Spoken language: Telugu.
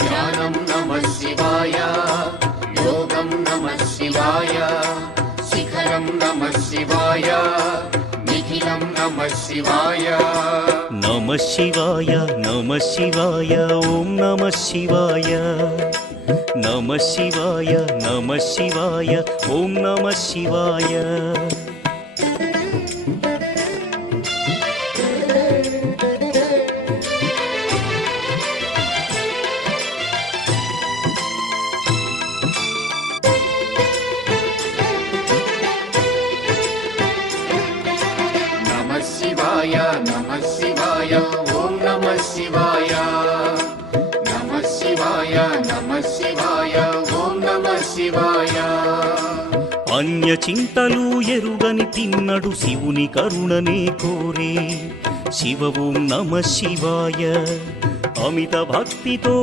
ధ్యానం నమః శివాయ, యోగం నమః శివాయ, శిఖరం నమః శివాయ, నిఖిలం నమః శివాయ. నమః శివాయ నమః శివాయ ఓం నమః శివాయ. నమః శివాయ నమః శివాయ ఓం నమః శివాయ. నమః శివాయ నమః శివాయ ఓం నమః శివాయ. నమః శివాయ నమః శివాయ ఓం నమః శివాయ. అన్య చింతలు ఎరుగని తిన్నడు శివుని కరుణనే కోరే. శివ ఓం నమః శివాయ. అమిత భక్తితో